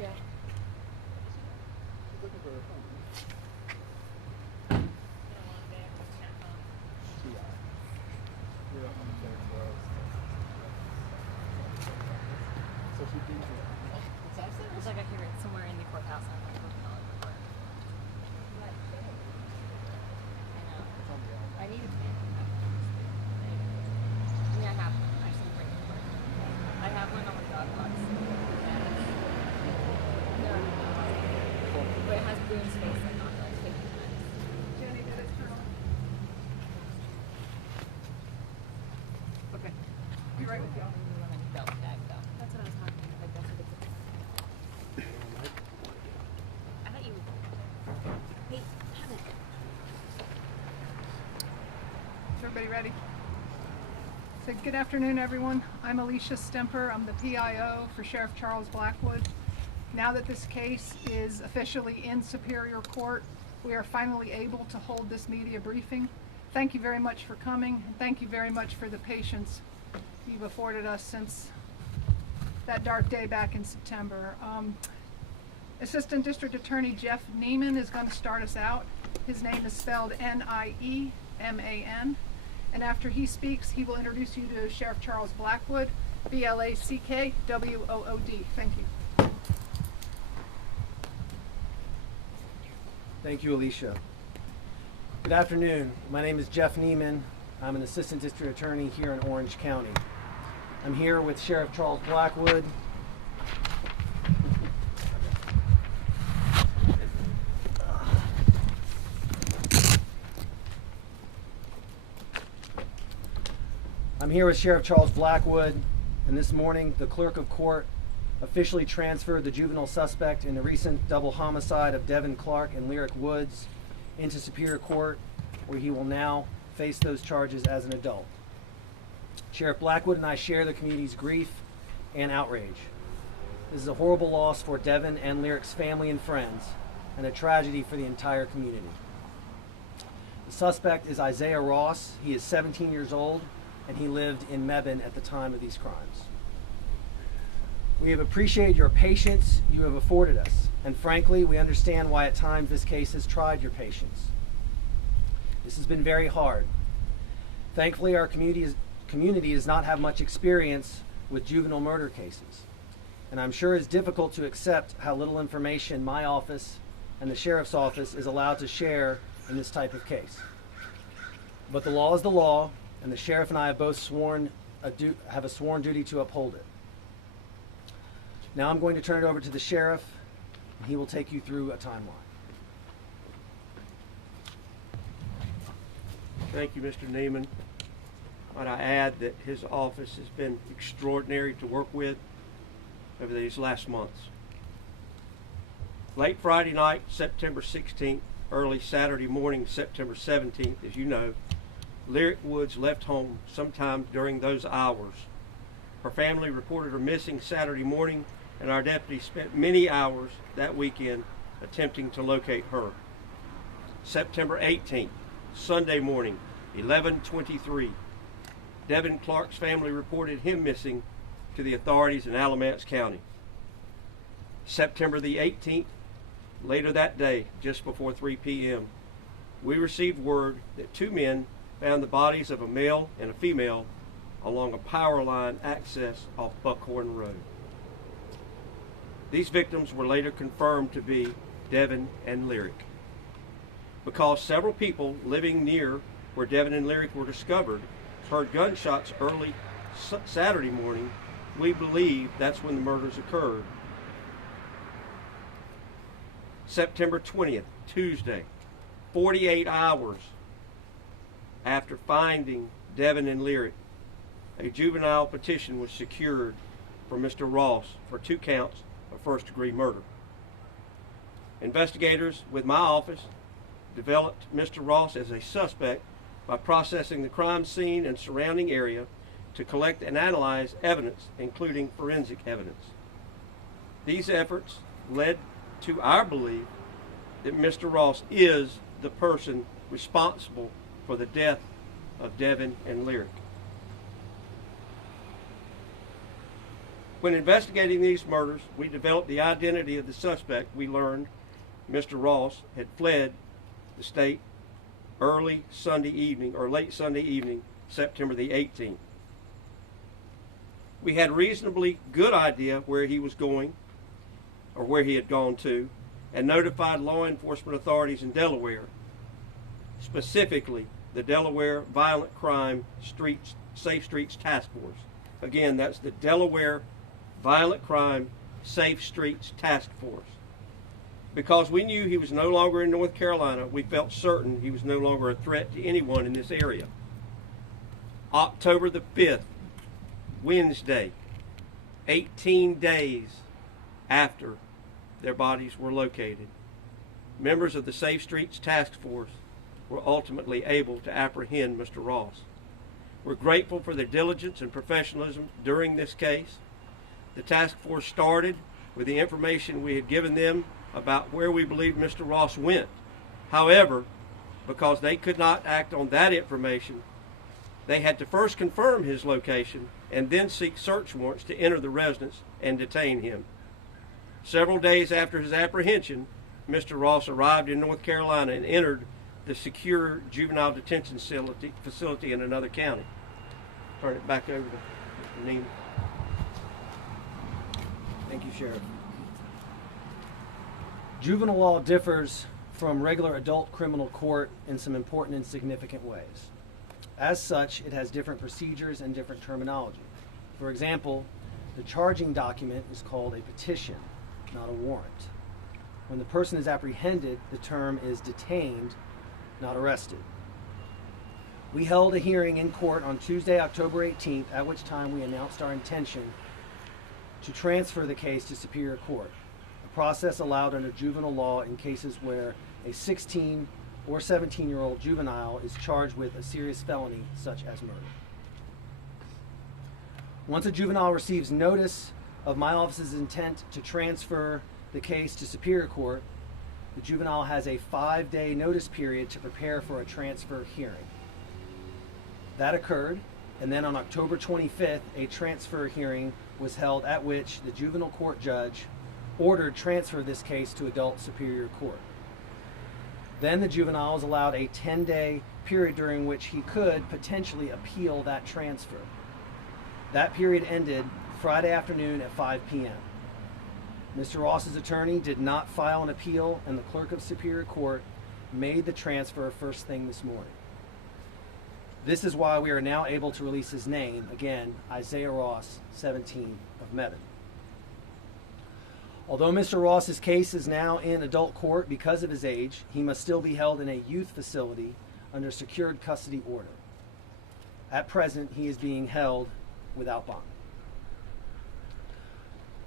Yeah. Looking for her phone. You're on the third floor. So she thinks It's like I hear it somewhere in the courthouse. And I'm like looking all over for it. I know. it's on the outside. I need a pen. I mean, I have one. I just need to bring it to work. I have one on my Dropbox. But it has boom space like on it, like 50 times. Jenny, did it turn on? Okay. Be right with y'all. Belt tag though. That's what I was talking about. Like that's what it's. I thought you. Hey, have it. Is everybody ready? So good afternoon, everyone. I'm Alicia Stemper. I'm the PIO for Sheriff Charles Blackwood. Now that this case is officially in Superior Court, we are finally able to hold this media briefing. Thank you very much for coming, and thank you very much for the patience you've afforded us since that dark day back in September. Assistant District Attorney Jeff Neiman is going to start us out. His name is spelled N-I-E-M-A-N. And after he speaks, he will introduce you to Sheriff Charles Blackwood, B-L-A-C-K-W-O-O-D. Thank you. Thank you, Alicia. Good afternoon. My name is Jeff Neiman. I'm an Assistant District Attorney here in Orange County. I'm here with Sheriff Charles Blackwood. I'm here with Sheriff Charles Blackwood, and this morning the Clerk of Court officially transferred the juvenile suspect in the recent double homicide of Devin Clark and Lyric Woods into Superior Court, where he will now face those charges as an adult. Sheriff Blackwood and I share the community's grief and outrage. This is a horrible loss for Devin and Lyric's family and friends, and a tragedy for the entire community. The suspect is Isaiah Ross. He is 17 years old, and he lived in Mebane at the time of these crimes. We have appreciated your patience you have afforded us, and frankly, we understand why at times this case has tried your patience. This has been very hard. Thankfully, our community does not have much experience with juvenile murder cases, and I'm sure it's difficult to accept how little information my office and the Sheriff's Office is allowed to share in this type of case. But the law is the law, and the Sheriff and I have both have a sworn duty to uphold it. Now I'm going to turn it over to the Sheriff, and he will take you through a timeline. Thank you, Mr. Neiman. Might I add that his office has been extraordinary to work with over these last months. Late Friday night, September 16th, early Saturday morning, September 17th, as you know, Lyric Woods left home sometime during those hours. Her family reported her missing Saturday morning, and our deputy spent many hours that weekend attempting to locate her. September 18th, Sunday morning, 11:23, Devin Clark's family reported him missing to the authorities in Alamance County. September the 18th, later that day, just before 3 p.m., we received word that two men found the bodies of a male and a female along a power line access off Buckhorn Road. These victims were later confirmed to be Devin and Lyric. Because several people living near where Devin and Lyric were discovered heard gunshots early Saturday morning, we believe that's when the murders occurred. September 20th, Tuesday, 48 hours after finding Devin and Lyric, a juvenile petition was secured for Mr. Ross for 2 counts of first-degree murder. Investigators with my office developed Mr. Ross as a suspect by processing the crime scene and surrounding area to collect and analyze evidence, including forensic evidence. These efforts led to our belief that Mr. Ross is the person responsible for the death of Devin and Lyric. When investigating these murders, we developed the identity of the suspect. We learned Mr. Ross had fled the state early Sunday evening or late Sunday evening, September the 18th. We had reasonably good idea where he was going or where he had gone to, and notified law enforcement authorities in Delaware, specifically the Delaware Violent Crime Safe Streets Task Force. Again, that's the Delaware Violent Crime Safe Streets Task Force. Because we knew he was no longer in North Carolina, we felt certain he was no longer a threat to anyone in this area. October the 5th, Wednesday, 18 days after their bodies were located, members of the Safe Streets Task Force were ultimately able to apprehend Mr. Ross. We're grateful for their diligence and professionalism during this case. The task force started with the information we had given them about where we believed Mr. Ross went. However, because they could not act on that information, they had to first confirm his location and then seek search warrants to enter the residence and detain him. Several days after his apprehension, Mr. Ross arrived in North Carolina and entered the secure juvenile detention facility in another county. Turn it back over to Mr. Neiman. Thank you, Sheriff. Juvenile law differs from regular adult criminal court in some important and significant ways. As such, it has different procedures and different terminology. For example, the charging document is called a petition, not a warrant. When the person is apprehended, the term is detained, not arrested. We held a hearing in court on Tuesday, October 18th, at which time we announced our intention to transfer the case to Superior Court, a process allowed under juvenile law in cases where a 16 or 17-year-old juvenile is charged with a serious felony such as murder. Once a juvenile receives notice of my office's intent to transfer the case to Superior Court, the juvenile has a 5-day notice period to prepare for a transfer hearing. That occurred, and then on October 25th, a transfer hearing was held at which the juvenile court judge ordered transfer of this case to adult Superior Court. Then the juvenile was allowed a 10-day period during which he could potentially appeal that transfer. That period ended Friday afternoon at 5 p.m. Mr. Ross's attorney did not file an appeal, and the clerk of Superior Court made the transfer first thing this morning. This is why we are now able to release his name, again, Isaiah Ross, 17 of Mebane. Although Mr. Ross's case is now in adult court because of his age, he must still be held in a youth facility under secured custody order. At present, he is being held without bond.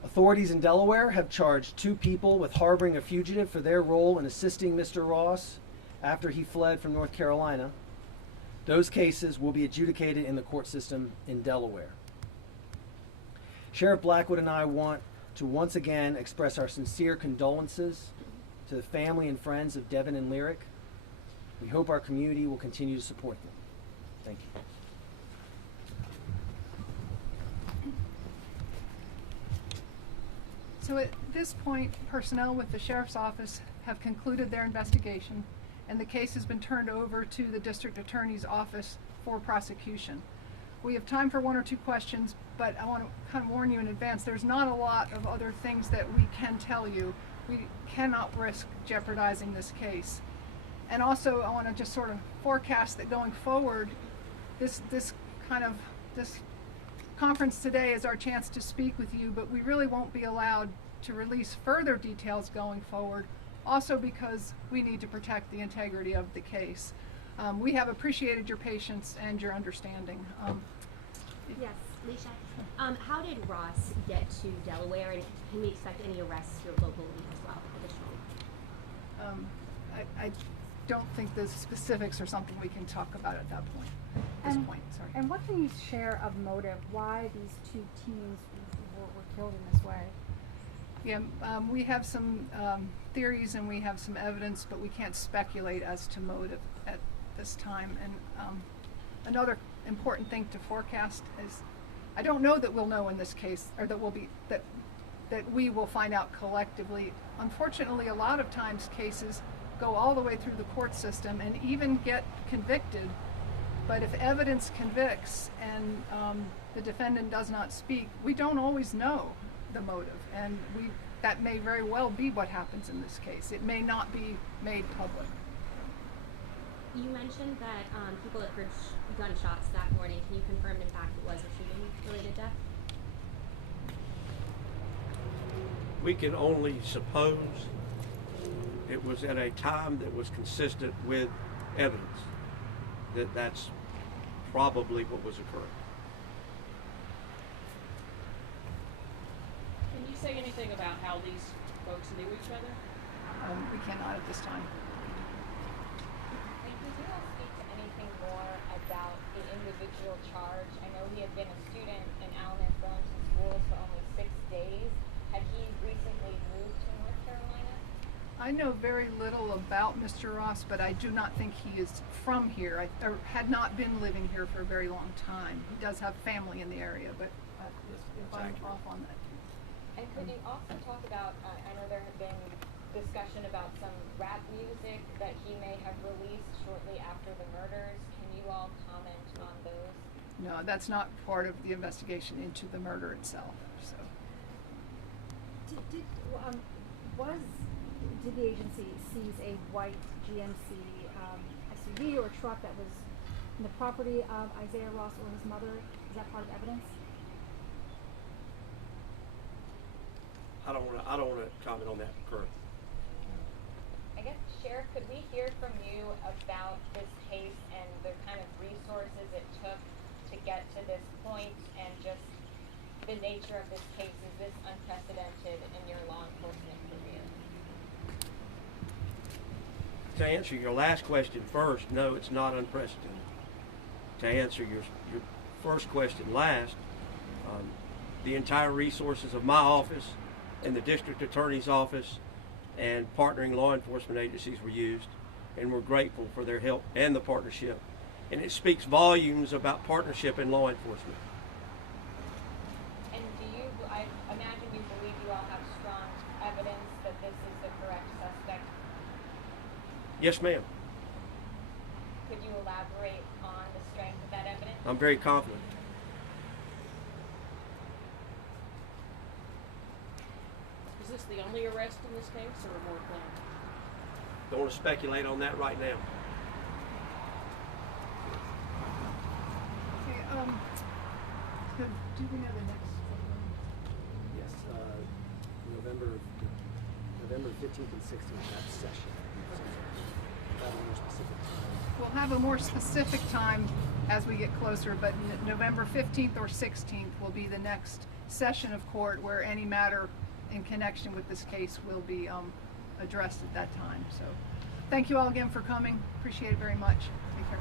Authorities in Delaware have charged 2 people with harboring a fugitive for their role in assisting Mr. Ross after he fled from North Carolina. Those cases will be adjudicated in the court system in Delaware. Sheriff Blackwood and I want to once again express our sincere condolences to the family and friends of Devin and Lyric. We hope our community will continue to support them. Thank you. So at this point, personnel with the Sheriff's Office have concluded their investigation, and the case has been turned over to the District Attorney's Office for prosecution. We have time for 1 or 2 questions, but I want to kind of warn you in advance, there's not a lot of other things that we can tell you. We cannot risk jeopardizing this case. And also, I want to just sort of forecast that going forward, this conference today is our chance to speak with you, but we really won't be allowed to release further details going forward, also because we need to protect the integrity of the case. We have appreciated your patience and your understanding. Yes, Leisha. How did Ross get to Delaware, and can we expect any arrests here locally as well, additionally? I don't think the specifics are something we can talk about at that point. Sorry. And what can you share of motive? Why these 2 teens were killed in this way? Yeah, we have some theories and we have some evidence, but we can't speculate as to motive at this time. And another important thing to forecast is I don't know that we'll know in this case, or that we will find out collectively. Unfortunately, a lot of times cases go all the way through the court system and even get convicted. But if evidence convicts and the defendant does not speak, we don't always know the motive, and that may very well be what happens in this case. It may not be made public. You mentioned that people had heard gunshots that morning. Can you confirm, in fact, it was a shooting-related death? We can only suppose it was at a time that was consistent with evidence that that's probably what was occurring. Can you say anything about how these folks knew each other? We cannot at this time. And could you all speak to anything more about the individual charge? I know he had been a student in Allen Burlington schools for only 6 days. Had he recently moved to North Carolina? I know very little about Mr. Ross, but I do not think he is from here, or had not been living here for a very long time. He does have family in the area, but if I'm off on that. And could you also talk about, I know there had been discussion about some rap music that he may have released shortly after the murders. Can you all comment on those? No, that's not part of the investigation into the murder itself, so. Did the agency seize a white GMC SUV or truck that was in the property of Isaiah Ross or his mother? Is that part of evidence? I don't want to comment on that currently. I guess, Sheriff, could we hear from you about this case and the kind of resources it took to get to this point, and just the nature of this case? Is this unprecedented in your law enforcement career? To answer your last question first, no, it's not unprecedented. To answer your first question last, the entire resources of my office and the district attorney's office and partnering law enforcement agencies were used, and we're grateful for their help and the partnership. And it speaks volumes about partnership in law enforcement. And I imagine you believe you all have strong evidence that this is the correct suspect. Yes, ma'am. Could you elaborate on the strength of that evidence? I'm very confident. Is this the only arrest in this case, or more planned? Don't want to speculate on that right now. Okay, do we know the next? Yes, November 15th and 16th, that session. So, about a more specific time. We'll have a more specific time as we get closer, but November 15th or 16th will be the next session of court where any matter in connection with this case will be addressed at that time. So thank you all again for coming. Appreciate it very much. Take care.